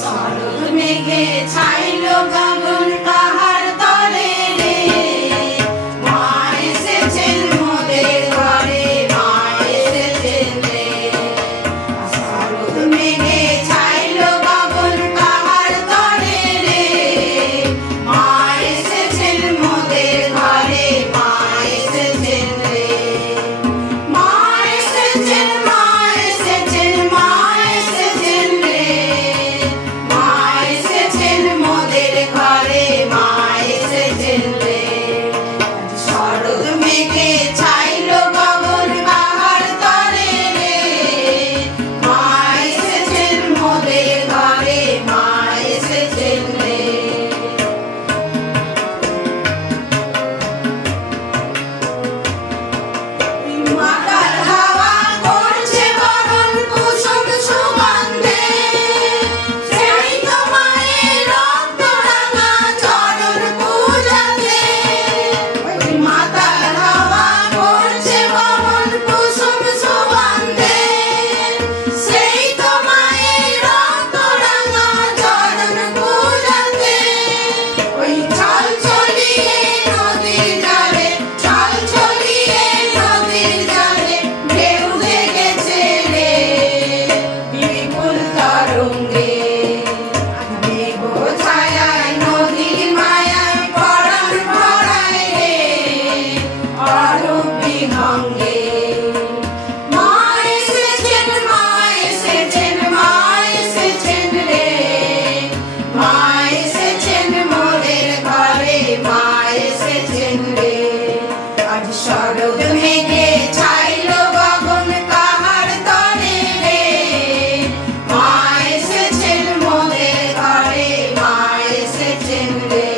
শরৎ মেঘে ছাইল গগন কাহার তরে রে, মা এসেছেন মোদের ঘরে, মা এসেছেন রে। শরৎ মেঘে ছাইল গগন কাহার তরে রে, মা এসেছেন মোদের ঘরে, মা এসেছেন রে। মা এসেছেন, মা এসেছেন, মা এসেছেন রে, মা এসেছেন মোদের ঘরে, মা এসেছেন রে। শরৎ মেঘে ছাইল গগন কাহার তরে রে, মা এসেছেন মোদের ঘরে, মা এসেছেন রে। মাতার হাওয়া করছে বরণ কুসুম সুগন্ধে, সেই তো মায়ের রক্ত রাঙা চরণ পূজাতে। মাতার হাওয়া করছে বরণ কুসুম সুগন্ধে, সেই তো মায়ের রক্ত রাঙা চরণ পূজাতে। ওই ছল ছলিয়ে নদীর জলে, ছল ছলিয়ে নদীর জলে ঢেউ জেগেছে রে, বিপুল তরঙ্গে। মেঘ ছায়ায় নদীর মায়ায় পরাণ ভরায় রে, অরূপ বিহঙ্গে। মা এসেছেন, মা এসেছেন, মা এসেছেন রে, মা এসেছেন মোদের ঘরে, মা এসেছেন রে। আজ শরৎ মেঘে ছাইল গগন কাহার তরে রে, মা এসেছেন মোদের ঘরে, মা এসেছেন রে।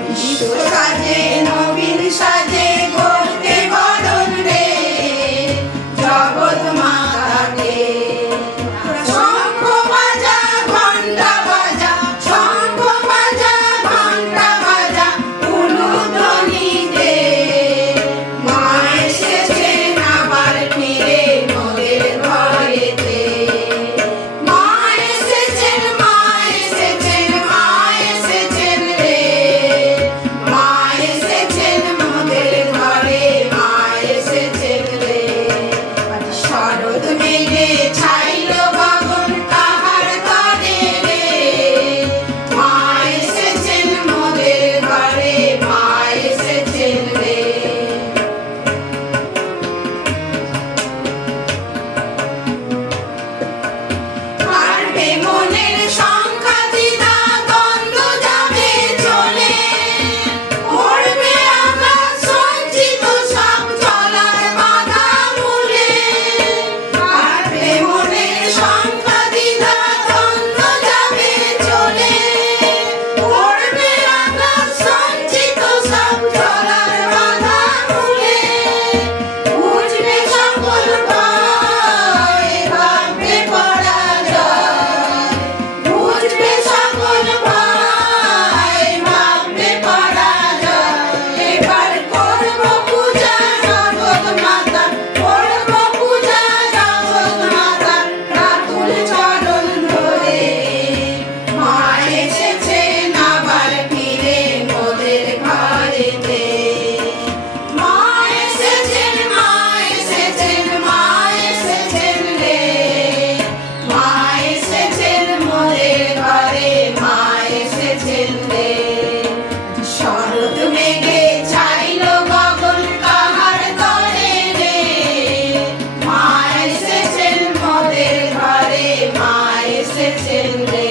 বিশ্ব সাজে নবীন সাজে করতে বরণ রে, জগৎ মাতাকে। শঙ্খ বাজা ঘণ্টা বাজা, শঙ্খ বাজা ঘণ্টা বাজা, উলুধ্বনি দে। মা এসেছেন আবার ফিরে মোদের ঘরেতে। মা এসেছেন, মা এসেছেন, মা এসেছেন রে, মা এসেছেন মোদের ঘরে, মা এসেছেন রে। আজ শরৎ মেঘে ছাইল গগন কাহার তরে রে, মা এসেছেন মোদের ঘরে, মা এসেছেন রে। কাটবে মনের সংখ্যা দ্বিধা, দ্বন্দ্ব যাবে চলে, পড়বে আঘাত সঞ্চিত সব চলার বাধা মূলে। কাটবে মনের সংখ্যা দ্বিধা, দ্বন্দ্ব যাবে চলে, পড়বে আঘাত সঞ্চিত সব চলার বাধা মূলে। বুঝবে সকল ভয়, ভাববে পরাজয়, বুঝবে সকল ভয়, ভাববে পরাজয়। এবার করব পূজা জগৎ মাতা, করব পূজা জগৎ মাতা, রাতুল চরণ ধরে। মা এসেছেন আবার ফিরে মোদের ঘরেতে। মা এসেছেন, মা এসেছেন, মা এসেছেন রে, মা এসেছেন মোদের ঘরে, মা এসেছেন রে। শরৎ মেঘে ছাইল গগন কাহার তরে রে, মা এসেছেন মোদের ঘরে, মা এসেছেন রে।